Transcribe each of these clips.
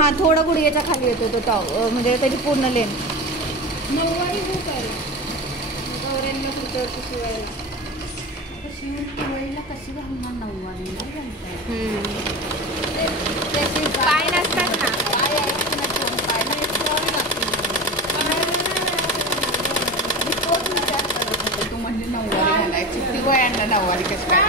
हा थोडा गुडघ्याच्या खाली येतो तो टॉप, म्हणजे त्याची पूर्ण लेन. नऊवारी खूप आहे गौऱ्यांना फुटवरती शिवायला. शिवायला कशी घालणार नऊवारीला पाय नसतात ना. तू म्हणजे नऊवारी घालायची ती वयांना नऊवारी कसं काय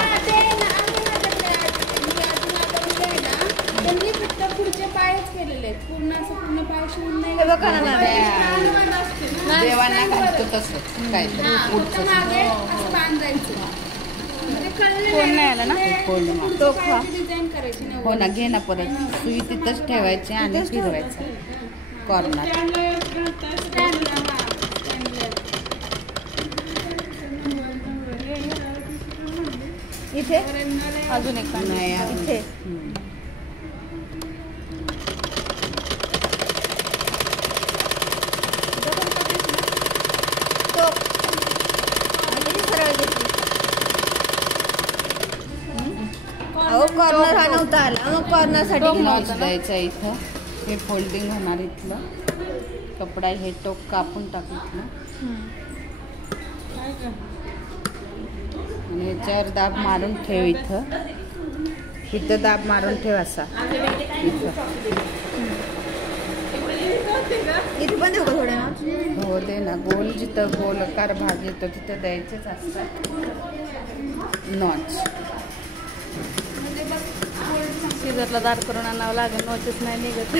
त्यांनी फक्त पुढचे पायच केलेले आहेत, पूर्ण असं पूर्ण पाय शिवून नाही. देवांना घालतो तसंच काहीतरी पुढचं बांधायचं. कोण नाही आला ना तो खा. डिझाईन करायची ना. हो ना, घे ना परत सुई तिथंच ठेवायची आणि फिरवायचं कॉर्नर. इथे अजून एक नाही इथे कॉर्नर हा नव्हता आला, मग कॉर्नर साठी नॉच द्यायचं इथं. हे फोल्डिंग होणार इथलं कपडा, हे टोक कापून टाकायचं आणि याच्यावर दाब मारून ठेव. इथं दाब मारून ठेव असा. इथे पण देऊ का थोडं ना? हो दे ना. गोल जिथं गोलकार भाग येतो तिथं द्यायचेच असतात नॉच. सीझरला दार करून आणावं लागेल, नॉचेस नाही निघत.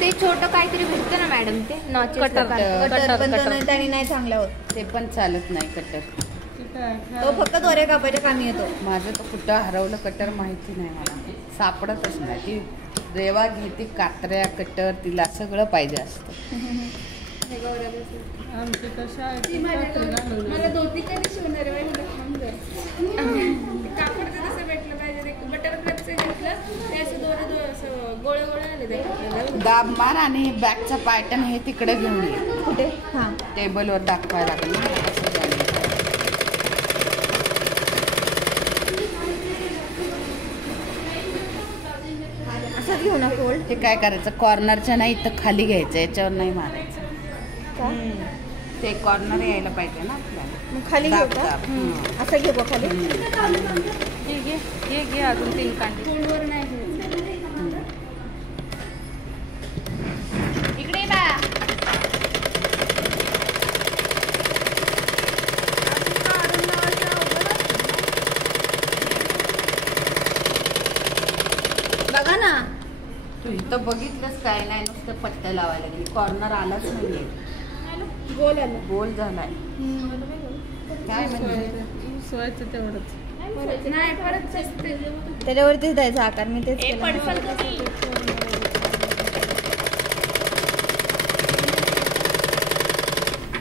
ते छोटं काहीतरी भेटतं ना मॅडम, ते नॉचेस. कटर पण त्याने नाही चांगलं होत, ते पण चालत नाही कटर. तो फक्त दोऱ्या कापायच्या कामी येतो. माझं तर कुठं हरवलं कटर माहिती नाही मला, सापडतच नाही. ती देवा घेते कात्र्या कटर, तिला सगळं पाहिजे असतं. मला धोती कधी शिवणार आहे कापड कसं भेटलं पाहिजे. बटर क्रेपचं घेतलं ते असं गोळे गोळे आले. दाब मार आणि बॅगचा पॅटर्न हे तिकडे घेऊन ये. कुठे? हां टेबलवर दाखवायला लागेल ना. असं घेऊ ना फोल्ड. हे काय करायचं, कॉर्नरच्या नाही तर खाली घ्यायचं, याच्यावर नाही मारायचं. ते कॉर्नर यायला पाहिजे ना आपल्याला. मग खाली घेऊ का? असं घेऊ का खाली? घे अजून 3 कांदे. तोंडवर नाही इकडे बा. बघा ना, तू इथं बघितलंच काय नाही, नुसतं पट्ट्या लावायला गेली. कॉर्नर आलाच नाहीये, गोल आलं. गोल झालाय. काय म्हणजे तेवढंच नाही, परत त्याच्यावरतीच द्यायचा आकार. मी तेच केलं.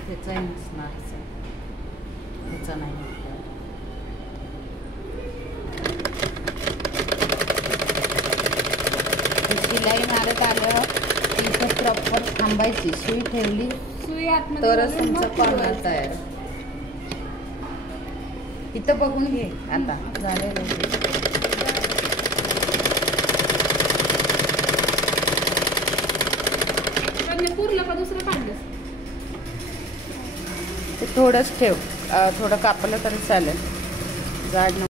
त्याचाही नसणार, त्याचा नाही. शिलाई मारत आलं इथं प्रॉपर थांबायची. सुई ठेवली तरच तुमचं कॉर्नर तयार. इथं बघून घे आता झालेलं. पुरलं का दुसरं काढलंस? ते थोडंच ठेव, थोडं कापलं तरी चालेल. जाड